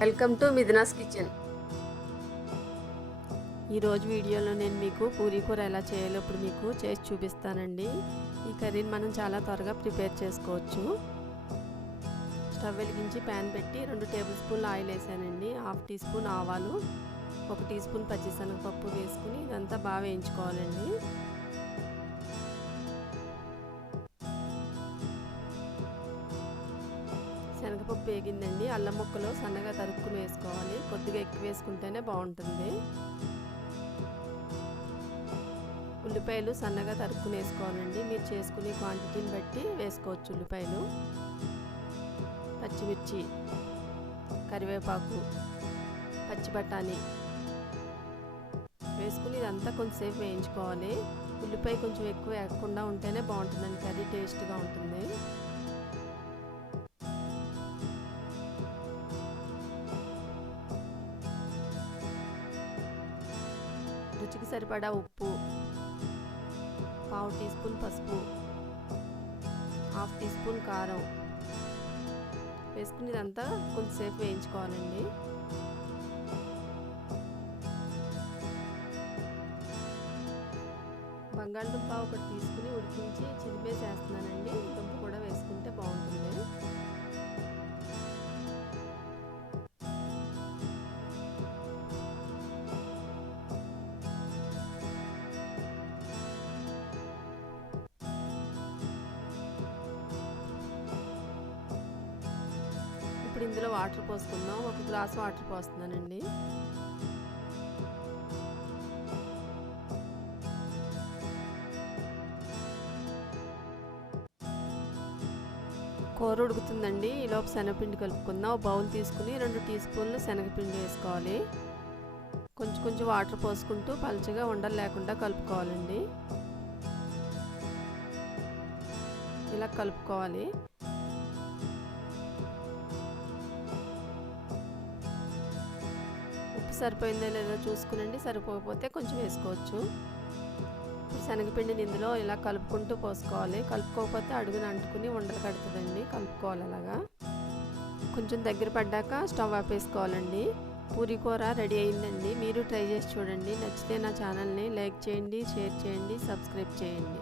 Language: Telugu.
Welcome to Mithuna's kitchen. ఈరోజు వీడియోలో నేను మీకు పూరీ కూర ఎలా చేయాలో ఇప్పుడు మీకు చేసి చూపిస్తానండి. ఈ కర్రీని మనం చాలా త్వరగా ప్రిపేర్ చేసుకోవచ్చు. స్టవ్ వెలిగించి ప్యాన్ పెట్టి 2 టేబుల్ స్పూన్లు ఆయిల్ వేసానండి. 1/2 టీ స్పూన్ ఆవాలు, 1 టీ స్పూన్ పచ్చిశనగపప్పు వేసుకుని ఇదంతా బాగా వేయించుకోవాలండి. శనగపప్పు వేగిందండి. అల్లం ముక్కలు సన్నగా తరుక్కుని వేసుకోవాలి. కొద్దిగా ఎక్కువ వేసుకుంటేనే బాగుంటుంది. ఉల్లిపాయలు సన్నగా తరుక్కుని వేసుకోవాలండి. మీరు చేసుకునే క్వాంటిటీని బట్టి వేసుకోవచ్చు ఉల్లిపాయలు. పచ్చిమిర్చి, కరివేపాకు, పచ్చి బఠానీ వేసుకుని ఇదంతా కొంచెంసేపు వేయించుకోవాలి. ఉల్లిపాయ కొంచెం ఎక్కువ వేయకుండా ఉంటేనే బాగుంటుందండి, కర్రీ టేస్ట్గా ఉంటుంది. రుచికి సరిపడా ఉప్పు, 1/2 టీ స్పూన్ పసుపు, 1/2 టీ స్పూన్ కారం వేసుకుని ఇదంతా కొంచెంసేపు వేయించుకోవాలండి. బంగాళదుంప ఒకటి తీసుకుని ఉడికించి చిదిమేసేస్తున్నానండి. దుంప కూడా వేసుకుంటే బాగుంటుంది. ఇప్పుడు ఇందులో వాటర్ పోసుకుందాం. 1 గ్లాస్ వాటర్ పోస్తున్నానండి. కూర ఉడుకుతుందండి. ఈలోపు శనగపిండి కలుపుకుందాం. ఒక బౌల్ తీసుకుని 2 టీ స్పూన్లు శనగపిండి వేసుకోవాలి. కొంచెం కొంచెం వాటర్ పోసుకుంటూ పలుచగా ఉండలు లేకుండా కలుపుకోవాలండి. ఇలా కలుపుకోవాలి. ఉప్పు సరిపోయిందో లేదో చూసుకునండి. సరిపోకపోతే కొంచెం వేసుకోవచ్చు. శనగపిండిని ఇందులో ఇలా కలుపుకుంటూ పోసుకోవాలి. కలుపుకోకపోతే అడుగున అంటుకుని ఉండలు కడుతుందండి. కలుపుకోవాలి అలాగా. కొంచెం దగ్గర పడ్డాక స్టవ్ ఆపేసుకోవాలండి. పూరీ కూర రెడీ అయిందండి. మీరు ట్రై చేసి చూడండి. నచ్చితే నా ఛానల్ని లైక్ చేయండి, షేర్ చేయండి, సబ్స్క్రైబ్ చేయండి.